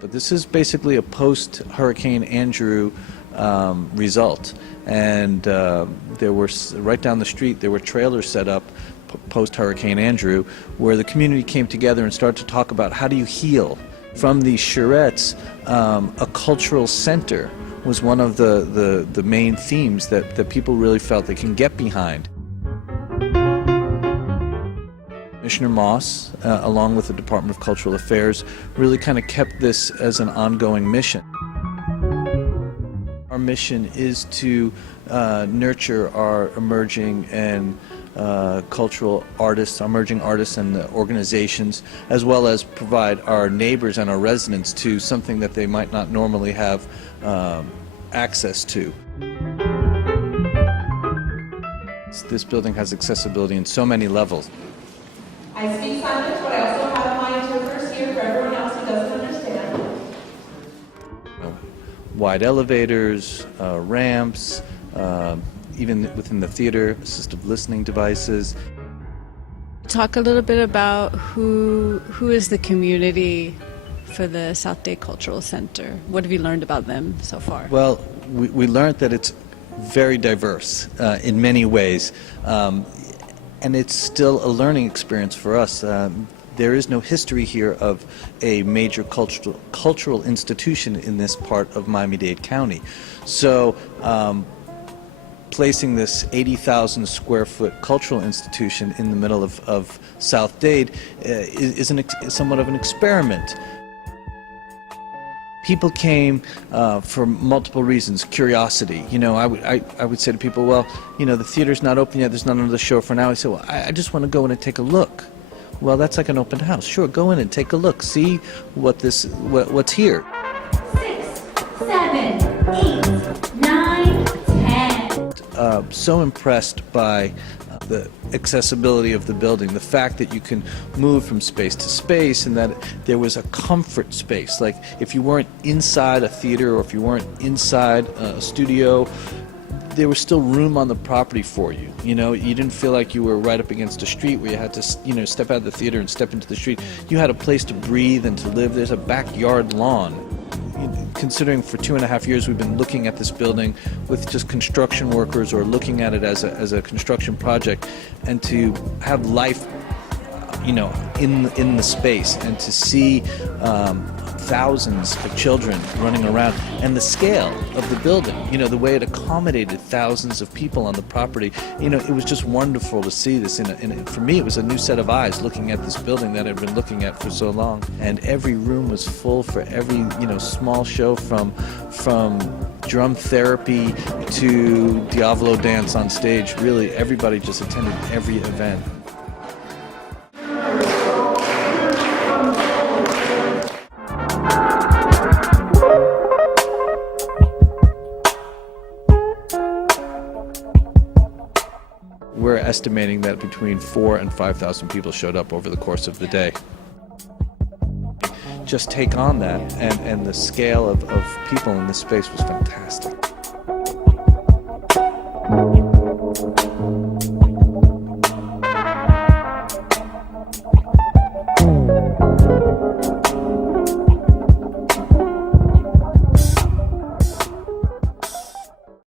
But this is basically a post-Hurricane Andrew result. And there were, right down the street, there were trailers set up post-Hurricane Andrew where the community came together and started to talk about how do you heal. From these charrettes, a cultural center was one of the main themes that people really felt they can get behind. Commissioner Moss, along with the Department of Cultural Affairs, really kind of kept this as an ongoing mission. Our mission is to nurture our emerging and cultural artists, emerging artists and the organizations, as well as provide our neighbors and our residents to something that they might not normally have access to. This building has accessibility in so many levels. I speak Spanish, but I also have my interpreters here for everyone else who doesn't understand. Wide elevators, ramps, even within the theater, assistive listening devices. Talk a little bit about who is the community for the South Dade Cultural Center. What have you learned about them so far? Well, we learned that it's very diverse in many ways. And it's still a learning experience for us. There is no history here of a major cultural institution in this part of Miami-Dade County. So placing this 80,000 square foot cultural institution in the middle of South Dade is somewhat of an experiment. People came for multiple reasons. Curiosity. You know, I would say to people, well, you know, the theater's not open yet. There's not another show for now. I say, well, I just want to go in and take a look. Well, that's like an open house. Sure, go in and take a look. See what's here. 6, 7, 8, 9, 10. So impressed by the accessibility of the building, the fact that you can move from space to space, and that there was a comfort space. Like if you weren't inside a theater or if you weren't inside a studio, there was still room on the property for you. You know, you didn't feel like you were right up against a street where you had to, you know, step out of the theater and step into the street. You had a place to breathe and to live. There's a backyard lawn. Considering for 2.5 years we've been looking at this building with just construction workers or looking at it as a construction project, and to have life, you know, in the space, and to see thousands of children running around, and the scale of the building, you know, the way it accommodated thousands of people on the property, you know, it was just wonderful to see this. For me, it was a new set of eyes looking at this building that I'd been looking at for so long. And every room was full for every, you know, small show, from drum therapy to Diavolo dance on stage. Really, everybody just attended every event. We're estimating that between 4,000 and 5,000 people showed up over the course of the day. Just take on that, and the scale of people in this space was fantastic.